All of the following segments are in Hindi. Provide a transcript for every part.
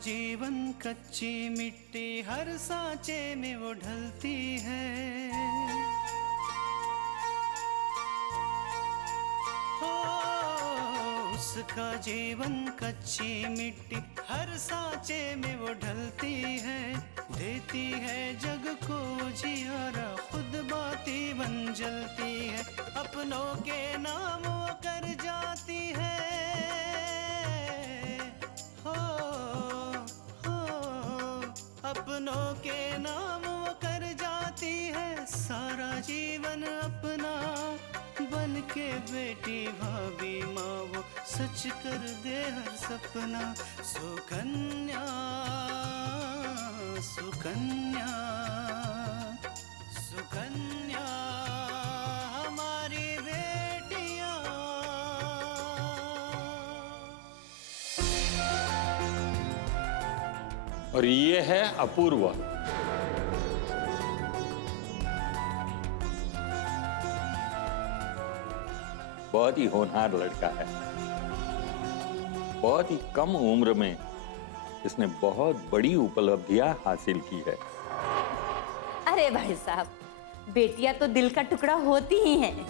जीवन कच्ची मिट्टी, हर सांचे में वो ढलती है। हो उसका जीवन कच्ची मिट्टी, हर सांचे में वो ढलती है। देती है जग को जियारा, खुद बाती बन जलती है। अपनों के नाम वो कर जाती है। अपनों के नाम वो कर जाती है। सारा जीवन अपना बन के बेटी भाभी माँ वो सच कर दे हर सपना। सुकन्या सुकन्या सुकन्या हमारी बेटियाँ। और ये है अपूर्वा। बहुत ही होनहार लड़का है। बहुत ही कम उम्र में इसने बहुत बड़ी उपलब्धियां हासिल की है। अरे भाई साहब, बेटियां तो दिल का टुकड़ा होती ही हैं।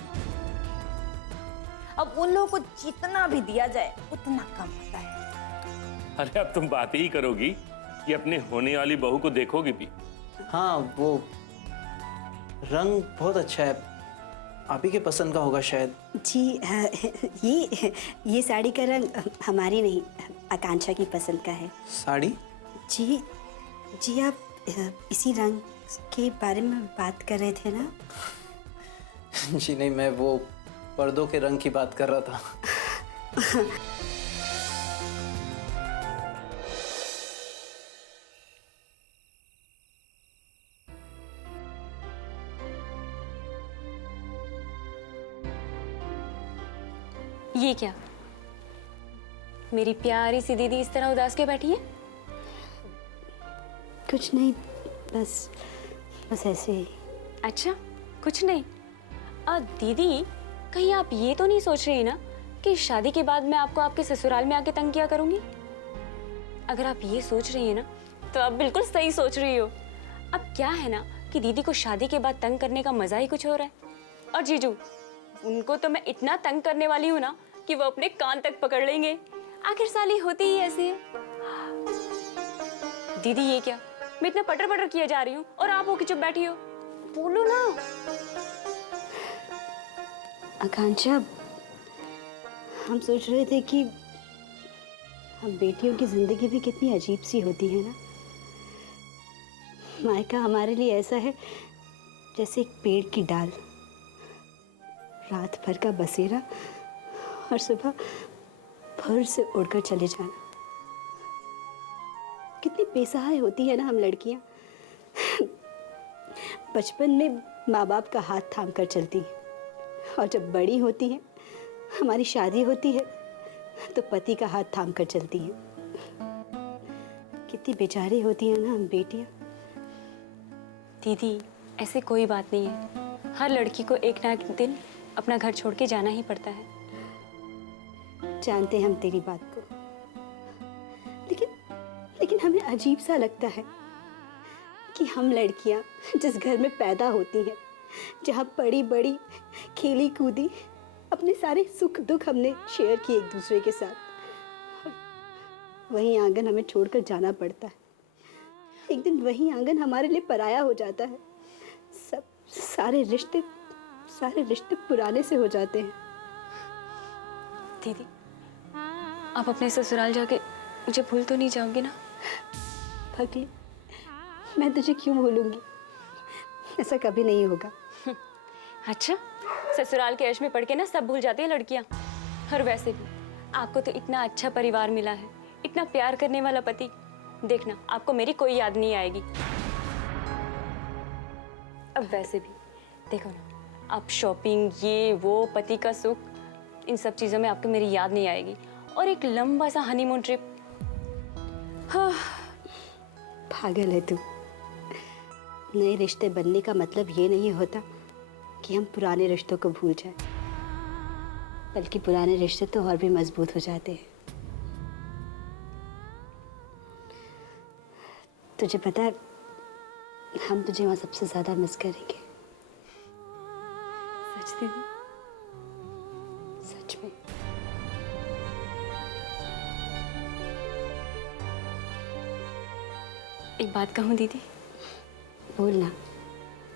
अब उन लोगों को जितना भी दिया जाए उतना कम होता है। अरे अब तुम बात ही करोगी कि अपने होने वाली बहू को देखोगी भी। हाँ, वो रंग बहुत अच्छा है, आप ही के पसंद का होगा शायद। जी ये साड़ी का रंग हमारी नहीं, आकांक्षा की पसंद का है। साड़ी? जी आप इसी रंग के बारे में बात कर रहे थे ना? जी नहीं, मैं वो पर्दों के रंग की बात कर रहा था। ये क्या, मेरी प्यारी सी दीदी इस तरह उदास के बैठी है? कुछ नहीं, बस ऐसे ही। अच्छा, कुछ नहीं। दीदी, कहीं आप ये तो नहीं सोच रही ना कि शादी के बाद मैं आपको आपके ससुराल में आके तंग किया करूंगी? अगर आप ये सोच रही है ना तो आप बिल्कुल सही सोच रही हो। अब क्या है ना कि दीदी को शादी के बाद तंग करने का मजा ही कुछ हो रहा है। और जीजू, उनको तो मैं इतना तंग करने वाली हूँ ना कि वो अपने कान तक पकड़ लेंगे। आखिर साली होती ही ऐसी है। दीदी, ये क्या, मैं इतना पटर पटर किया जा रही हूँ और आप हो कि चुप बैठी हो? बोलो ना। आकांक्षा, हम सोच रहे थे कि हम बेटियों की जिंदगी भी कितनी अजीब सी होती है ना। मायका हमारे लिए ऐसा है जैसे एक पेड़ की डाल, रात भर का बसेरा और सुबह भोर से उड़कर चले जाना। कितनी बेसहाय होती है ना हम लड़कियां। बचपन में माँ बाप का हाथ थाम कर चलती हैं और जब बड़ी होती हैं, हमारी शादी होती है तो पति का हाथ थाम कर चलती हैं। कितनी बेचारी होती है ना हम बेटियां। दीदी, ऐसे कोई बात नहीं है। हर लड़की को एक ना एक दिन अपना घर छोड़ के जाना ही पड़ता है। जानते हम तेरी बात को, लेकिन हमें अजीब सा लगता है कि हम लड़कियां जिस घर में पैदा होती हैं, जहाँ पड़ी बड़ी खेली कूदी, अपने सारे सुख दुख हमने शेयर किए एक दूसरे के साथ, वही आंगन हमें छोड़कर जाना पड़ता है। एक दिन वही आंगन हमारे लिए पराया हो जाता है। सारे रिश्ते पुराने से हो जाते हैं। दीदी, आप अपने ससुराल जाके मुझे भूल तो नहीं जाओगी ना? पगली, मैं तुझे क्यों भूलूंगी? ऐसा कभी नहीं होगा। अच्छा, ससुराल के ऐश में पड़ के ना सब भूल जाती है लड़कियां। और वैसे भी आपको तो इतना अच्छा परिवार मिला है, इतना प्यार करने वाला पति। देखना, आपको मेरी कोई याद नहीं आएगी। अब वैसे भी देखो ना, आप शॉपिंग, ये वो, पति का सुख, इन सब चीज़ों में आपको मेरी याद नहीं आएगी। और एक लंबा सा हनीमून ट्रिप, हाँ। पागल है तू। नए रिश्ते बनने का मतलब ये नहीं होता कि हम पुराने रिश्तों को भूल जाएं, बल्कि पुराने रिश्ते तो और भी मजबूत हो जाते हैं। तुझे पता है, हम तुझे वहाँ सबसे ज़्यादा मिस करेंगे। सच दीदी? सच में। एक बात कहूँ दीदी? बोलना।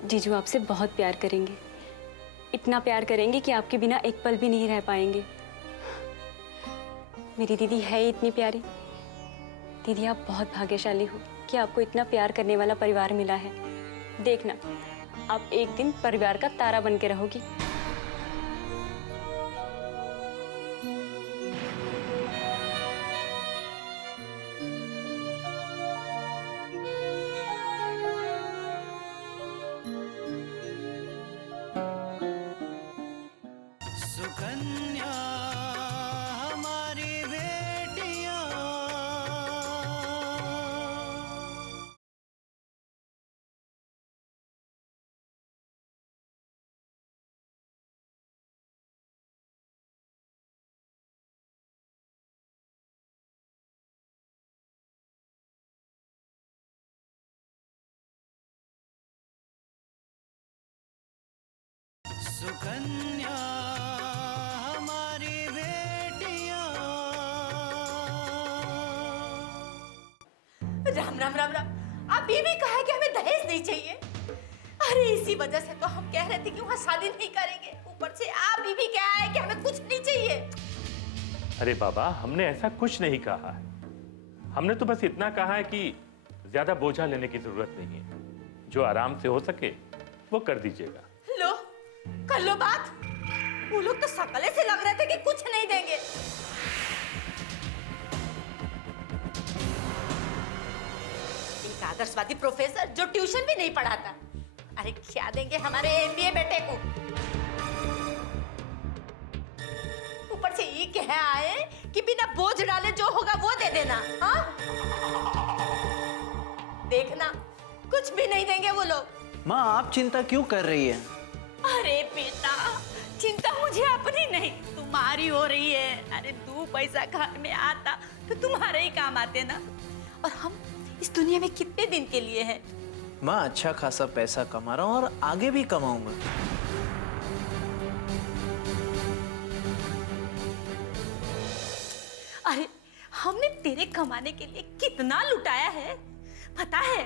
जीजू आपसे बहुत प्यार करेंगे, इतना प्यार करेंगे कि आपके बिना एक पल भी नहीं रह पाएंगे। मेरी दीदी है ही इतनी प्यारी। दीदी आप बहुत भाग्यशाली हो कि आपको इतना प्यार करने वाला परिवार मिला है। देखना, आप एक दिन परिवार का तारा बन के रहोगी। सुकन्या हमारी बेटियां। सुकन्या हमारी बेटियां। राम राम राम राम। आप ये भी कहा कि हमें दहेज नहीं चाहिए। अरे इसी वजह से तो हम कह रहे थे कि वहाँ शादी नहीं करेंगे। ऊपर से आप ये भी क्या है कि हमें कुछ नहीं चाहिए। अरे बाबा, हमने ऐसा कुछ नहीं कहा है। हमने तो बस इतना कहा है कि ज्यादा बोझा लेने की जरूरत नहीं है। जो आराम से हो सके वो कर दीजिएगा। लो कर लो बात। वो लोग तो सकले से लग रहे थे कि कुछ नहीं देंगे। एक आदर्शवादी प्रोफेसर जो ट्यूशन भी नहीं पढ़ाता। अरे क्या देंगे हमारे एमबीए बेटे को। ऊपर से ये कह आए कि बिना बोझ डाले जो होगा वो दे देना। हाँ देखना, कुछ भी नहीं देंगे वो लोग। माँ, आप चिंता क्यों कर रही है? अरे बेटा, चिंता मुझे अपनी नहीं तुम्हारी हो रही है। अरे 2 पैसा घर में आता तो तुम्हारे ही काम आते ना। और हम इस दुनिया में कितने दिन के लिए हैं? माँ, अच्छा खासा पैसा कमा रहा हूँ और आगे भी कमाऊंगा। अरे हमने तेरे कमाने के लिए कितना लुटाया है पता है?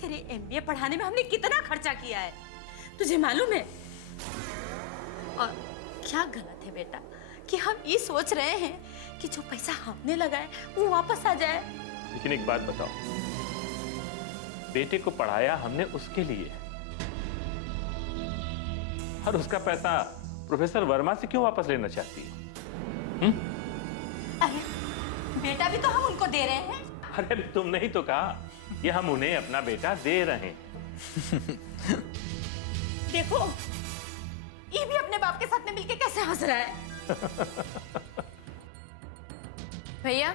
तेरे एमबीए पढ़ाने में हमने कितना खर्चा किया है तुझे मालूम है? और क्या गलत है बेटा कि हम ये सोच रहे हैं कि जो पैसा हमने लगाया वो वापस आ जाए। लेकिन एक बात बताओ, बेटे को पढ़ाया हमने उसके लिए, और उसका पैसा प्रोफेसर वर्मा से क्यों वापस लेना चाहती है? अरे बेटा भी तो हम उनको दे रहे हैं। अरे तुमने ही तो कहा कि हम उन्हें अपना बेटा दे रहे हैं। देखो, ये भी अपने बाप के साथ में मिलके कैसे हंस रहा है। भैया,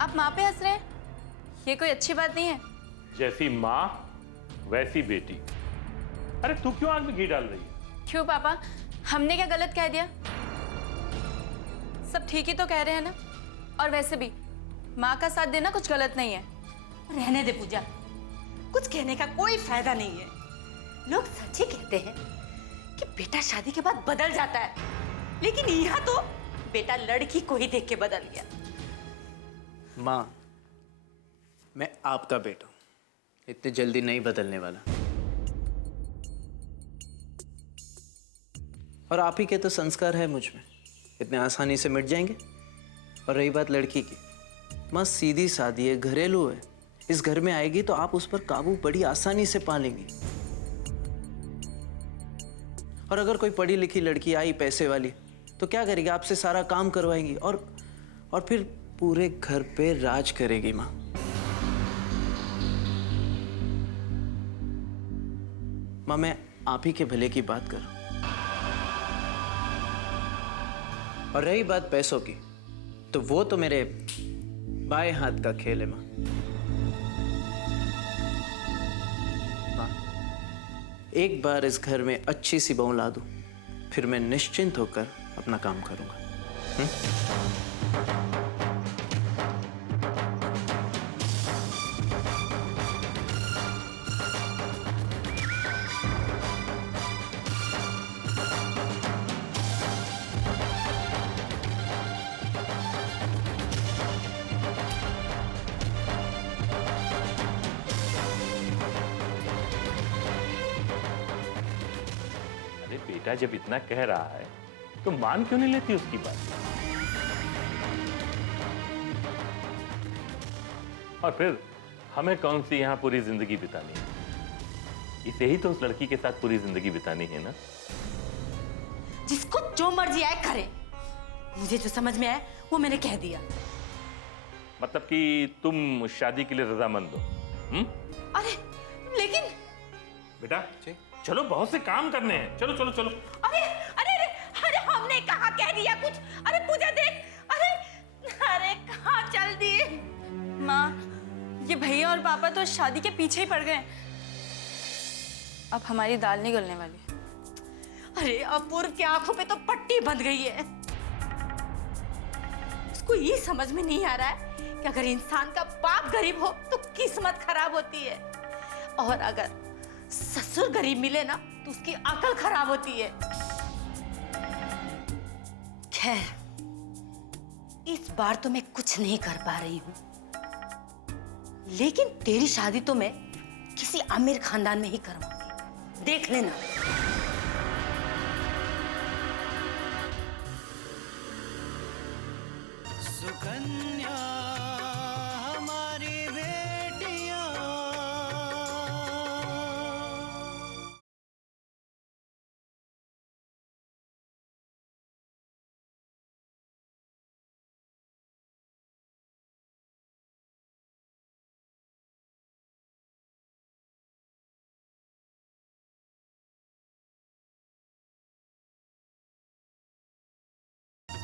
आप माँ पे हंस रहे हैं? ये कोई अच्छी बात नहीं है। जैसी माँ वैसी बेटी। अरे तू क्यों आग में घी डाल रही है? क्यों पापा, हमने क्या गलत कह दिया? सब ठीक ही तो कह रहे हैं ना। और वैसे भी माँ का साथ देना कुछ गलत नहीं है। रहने दे पूजा, कुछ कहने का कोई फायदा नहीं है। लोग सच ही कहते हैं कि बेटा शादी के बाद बदल जाता है, लेकिन यहाँ तो बेटा लड़की को ही देख के बदल गया। माँ, मैं आपका बेटा हूं, इतनी जल्दी नहीं बदलने वाला। और आप ही के तो संस्कार है मुझ में, इतने आसानी से मिट जाएंगे। और रही बात लड़की की, माँ सीधी सादी है, घरेलू है। इस घर में आएगी तो आप उस पर काबू बड़ी आसानी से पा लेंगी। और अगर कोई पढ़ी लिखी लड़की आई पैसे वाली तो क्या करेगी? आपसे सारा काम करवाएंगी और फिर पूरे घर पे राज करेगी। माँ, मैं आप ही के भले की बात कर रहा हूं। और रही बात पैसों की, तो वो तो मेरे बाएं हाथ का खेल है। माँ, एक बार इस घर में अच्छी सी बहू ला दूं, फिर मैं निश्चिंत होकर अपना काम करूंगा। बेटा जब इतना कह रहा है तो मान क्यों नहीं लेती उसकी बात? और फिर हमें कौन सी यहाँ पूरी जिंदगी बितानी है? इसे ही तो उस लड़की के साथ पूरी जिंदगी बितानी है ना। जिसको जो मर्जी आए करे, मुझे जो समझ में आए वो मैंने कह दिया। मतलब कि तुम शादी के लिए रजामंद हो? अरे लेकिन बेटा चलो, बहुत से काम करने हैं, चलो चलो चलो। अरे अरे अरे अरे हमने कहाँ कह दिया कुछ? अरे पूजा देख, अरे अरे कहाँ चल दिए? माँ, ये भैया और पापा तो शादी के पीछे ही पड़ गए। अब हमारी दाल नहीं गलने वाली। अरे अपूर्व की आंखों पे तो पट्टी बंध गई है। उसको ये समझ में नहीं आ रहा है कि अगर इंसान का बाप गरीब हो तो किस्मत खराब होती है, और अगर ससुर गरीब मिले ना तो उसकी अकल खराब होती है। खैर, इस बार तो मैं कुछ नहीं कर पा रही हूं, लेकिन तेरी शादी तो मैं किसी अमीर खानदान में ही करवाऊंगी, देख लेना। सुकन्या हमारी बेटियां,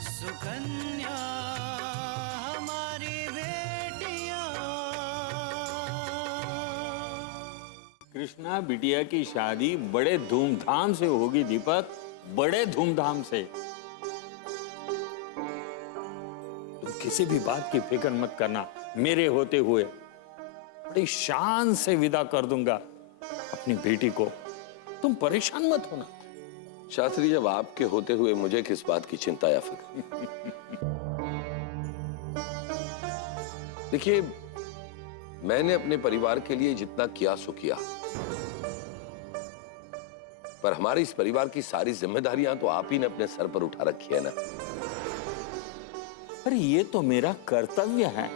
सुकन्या हमारी बेटियां। कृष्णा बिटिया की शादी बड़े धूमधाम से होगी दीपक, बड़े धूमधाम से। तुम किसी भी बात की फिक्र मत करना, मेरे होते हुए बड़ी शान से विदा कर दूंगा अपनी बेटी को, तुम परेशान मत होना। शास्त्री, जब आपके होते हुए मुझे किस बात की चिंता या फिक्र? देखिए, मैंने अपने परिवार के लिए जितना किया सो किया, पर हमारे इस परिवार की सारी जिम्मेदारियां तो आप ही ने अपने सर पर उठा रखी है ना। अरे ये तो मेरा कर्तव्य है।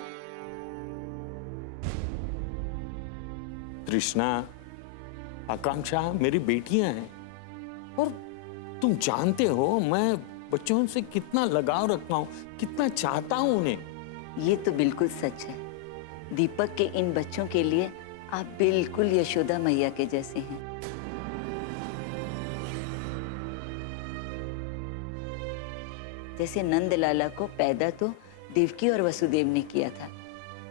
तृष्णा, आकांक्षा मेरी बेटियां हैं, और तुम जानते हो मैं बच्चों से कितना लगाव रखता हूं, कितना चाहता हूं उन्हें। ये तो बिल्कुल सच है। दीपक के इन बच्चों के लिए आप बिल्कुल यशोदा मैया के जैसे हैं। जैसे नंद लाला को पैदा तो देवकी और वसुदेव ने किया था,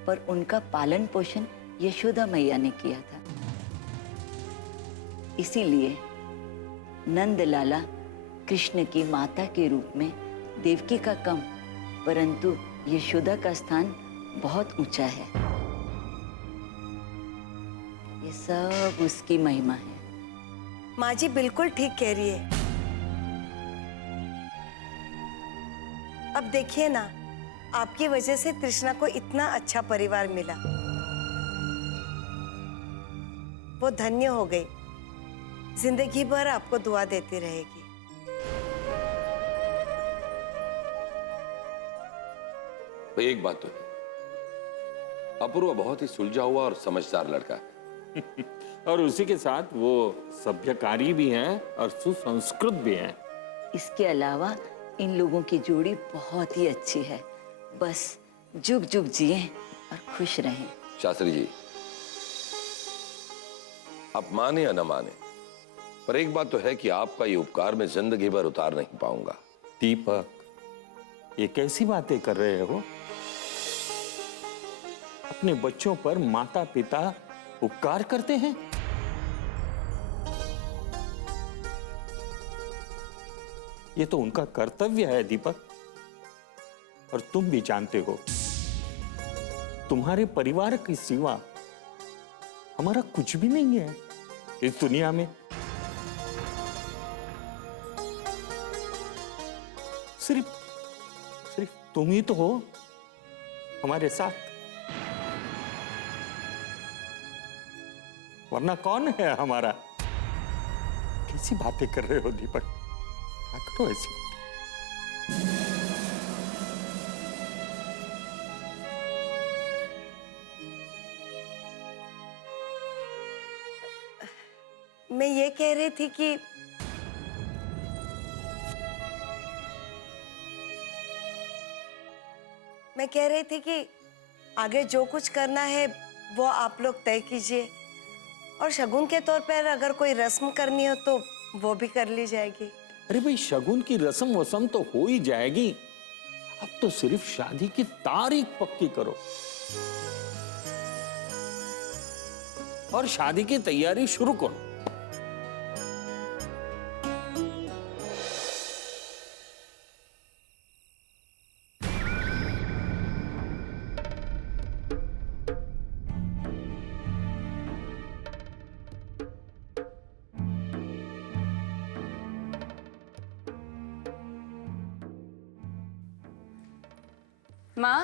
पर उनका पालन पोषण यशोदा मैया ने किया था। इसीलिए नंद लाला कृष्ण की माता के रूप में देवकी का कम, परंतु यशोदा का स्थान बहुत ऊंचा है। ये सब उसकी महिमा है। माँ जी बिल्कुल ठीक कह रही है। अब देखिए ना, आपकी वजह से तृष्णा को इतना अच्छा परिवार मिला, वो धन्य हो गई। जिंदगी भर आपको दुआ देती रहेगी। एक बात तो है, अपूर्व बहुत ही सुलझा हुआ और समझदार लड़का है। और उसी के साथ वो सभ्यकारी भी है और सुसंस्कृत भी है। इसके अलावा इन लोगों की जोड़ी बहुत ही अच्छी है। बस जुग जुग जिए और खुश रहें। शास्त्री जी, आप माने या न माने, पर एक बात तो है कि आपका ये उपकार मैं जिंदगी भर उतार नहीं पाऊंगा। दीपक, ये कैसी बातें कर रहे हो? अपने बच्चों पर माता पिता उपकार करते हैं? ये तो उनका कर्तव्य है दीपक। और तुम भी जानते हो, तुम्हारे परिवार की सिवा हमारा कुछ भी नहीं है इस दुनिया में। सिर्फ तुम ही तो हो हमारे साथ, वरना कौन है हमारा? कैसी बातें कर रहे हो दीपक? क्या करो ऐसे? मैं ये कह रही थी कि आगे जो कुछ करना है वो आप लोग तय कीजिए, और शगुन के तौर पर अगर कोई रस्म करनी हो तो वो भी कर ली जाएगी। अरे भाई, शगुन की रस्म वसम तो हो ही जाएगी। अब तो सिर्फ शादी की तारीख पक्की करो और शादी की तैयारी शुरू करो। माँ,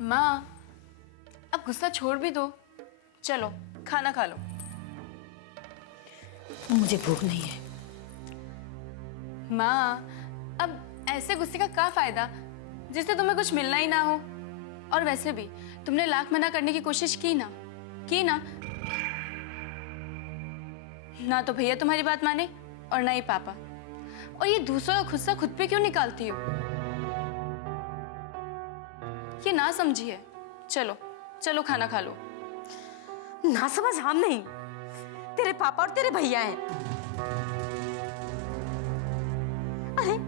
माँ, अब गुस्सा छोड़ भी दो। चलो खाना खा लो। मुझे भूख नहीं है। माँ, अब ऐसे गुस्से का क्या फायदा जिससे तुम्हें कुछ मिलना ही ना हो। और वैसे भी तुमने लाख मना करने की कोशिश की ना, ना तो भैया तुम्हारी बात माने और ना ही पापा। और ये दूसरों का गुस्सा खुद पे क्यों निकालती हो? ये ना समझिए। चलो चलो खाना खा लो। ना समझ हम नहीं, तेरे पापा और तेरे भैया हैं। अरे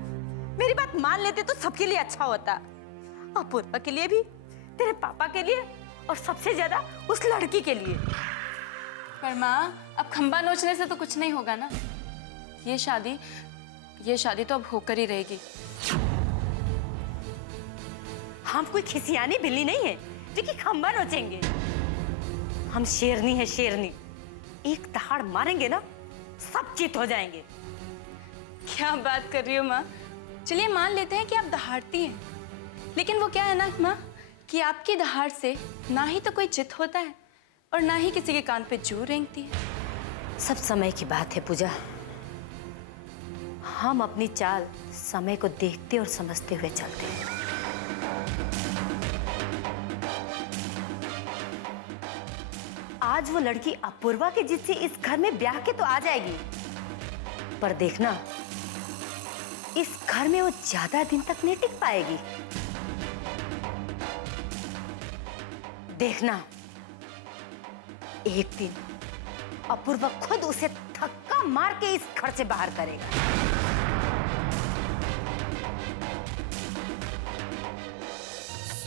मेरी बात मान लेते तो सबके लिए अच्छा होता, अपूर्वा के लिए भी, तेरे पापा के लिए, और सबसे ज्यादा उस लड़की के लिए। पर माँ, अब खंबा नोचने से तो कुछ नहीं होगा ना। ये शादी तो अब होकर ही रहेगी। हम कोई खिसियानी बिल्ली नहीं है जो कि खंबा नोचेंगे। हम शेरनी है, शेरनी। एक दहाड़ मारेंगे ना, सब चित हो जाएंगे। क्या बात कर रही हो माँ? चलिए मान लेते हैं कि आप दहाड़ती हैं, लेकिन वो क्या है ना माँ कि आपकी दहाड़ से ना ही तो कोई चित होता है और ना ही किसी के कान पे जू रेंगती है। सब समय की बात है पूजा। हम अपनी चाल समय को देखते और समझते हुए चलते हैं। आज वो लड़की अपूर्वा के जिद से इस घर में ब्याह के तो आ जाएगी, पर देखना इस घर में वो ज्यादा दिन तक नहीं टिक पाएगी। देखना एक दिन अपूर्वा खुद उसे धक्का मार के इस घर से बाहर करेगा।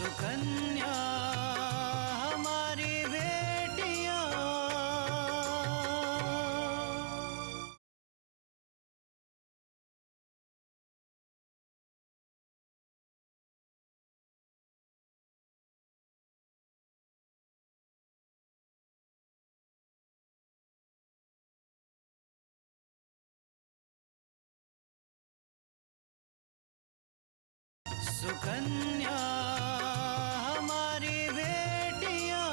सुकन्या हमारी बेटियां, सुकन्या हमारी बेटियां।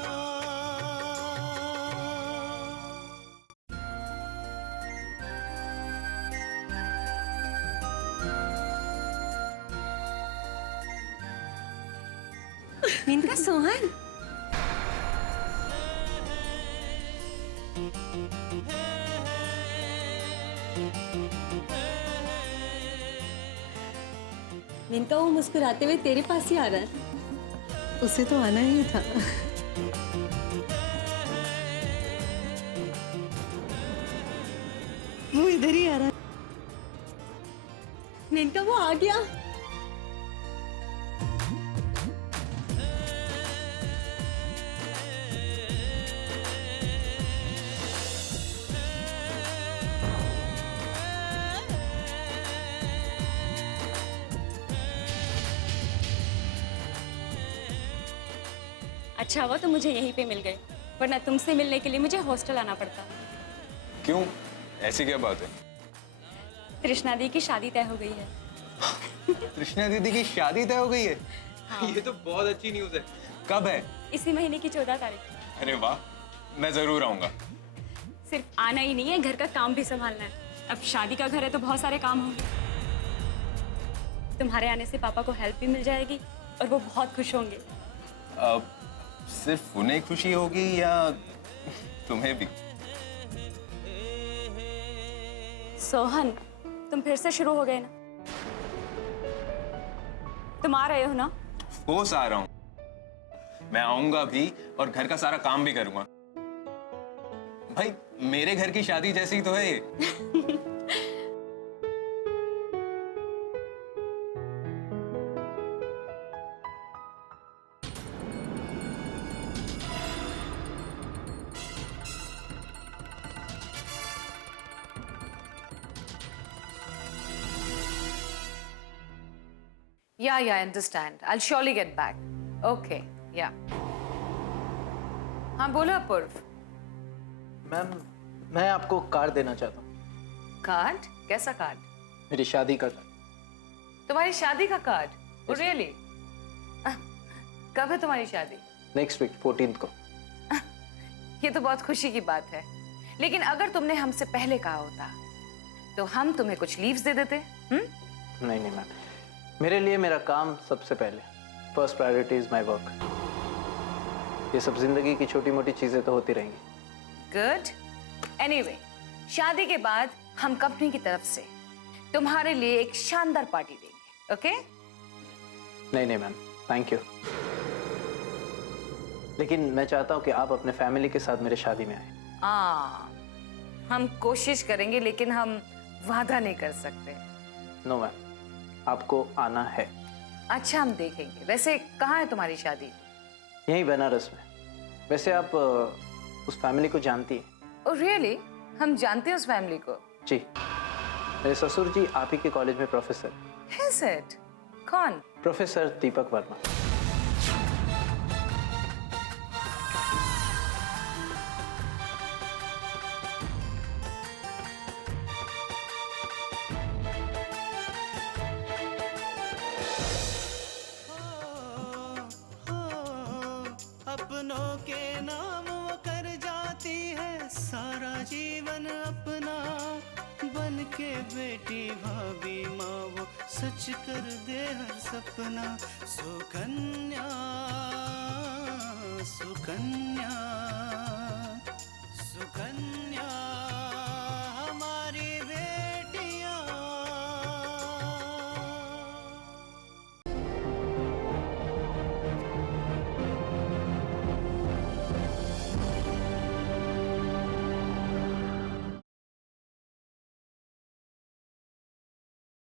इनका सोहन इनका वो मुस्कुराते हुए तेरे पास ही आ रहा है। उसे तो आना ही था। वो इधर ही आ रहा है। इनका वो आ गया। अच्छा हुआ तो मुझे यहीं पे मिल गए, वरना तुमसे मिलने के लिए मुझे हॉस्टल आना पड़ता। क्यों? ऐसी क्या बात है? कृष्णा दी की शादी तय हो गई है। कृष्णा दीदी की शादी तय हो गई है? हाँ। ये तो बहुत अच्छी न्यूज़ है। कब है? इसी महीने की 14 तारीख। अरे वाह, मैं जरूर आऊंगा। सिर्फ आना ही नहीं है, घर का काम भी संभालना है। अब शादी का घर है तो बहुत सारे काम होंगे। तुम्हारे आने से पापा को हेल्प भी मिल जाएगी और वो बहुत खुश होंगे। अब सिर्फ उन्हें खुशी होगी या तुम्हें भी? सोहन, तुम फिर से शुरू हो गए ना? तुम आ रहे हो ना? फोर्स आ रहा हूं। मैं आऊंगा भी और घर का सारा काम भी करूंगा। भाई मेरे घर की शादी जैसी ही तो है ये। Yeah, I understand. I'll surely get back. Okay, yeah. हाँ बोलो अपूर्व। मैम, मैं आपको कार्ड देना चाहता हूँ। कार्ड? कैसा कार्ड? मेरी शादी का कार्ड। तुम्हारी शादी का कार्ड? Oh, really? कब है तुम्हारी शादी? नेक्स्ट वीक 14th को। ये तो बहुत खुशी की बात है। लेकिन अगर तुमने हमसे पहले कहा होता तो हम तुम्हें कुछ लीव्स दे देते। नहीं मैम, मेरे लिए मेरा काम सबसे पहले। First priority is my work. ये सब जिंदगी की छोटी मोटी चीजें तो होती रहेंगी। गुड। एनीवे, शादी के बाद हम कंपनी की तरफ से तुम्हारे लिए एक शानदार पार्टी देंगे। ओके? नहीं मैम, थैंक यू। लेकिन मैं चाहता हूँ कि आप अपने फैमिली के साथ मेरे शादी में आए। हम कोशिश करेंगे लेकिन हम वादा नहीं कर सकते। नो मैम, आपको आना है। अच्छा, हम देखेंगे। वैसे कहाँ है तुम्हारी शादी? यहीं बनारस में। वैसे आप उस फैमिली को जानती हैं? Oh really? हम जानते हैं उस फैमिली को। जी, मेरे ससुर जी आप ही के कॉलेज में प्रोफेसर। Is it? कौन? प्रोफेसर दीपक वर्मा। अपनों के नाम वो कर जाती है सारा जीवन अपना, बन के बेटी भाभी माँ वो सच कर दे हर सपना। सुकन्या सुकन्या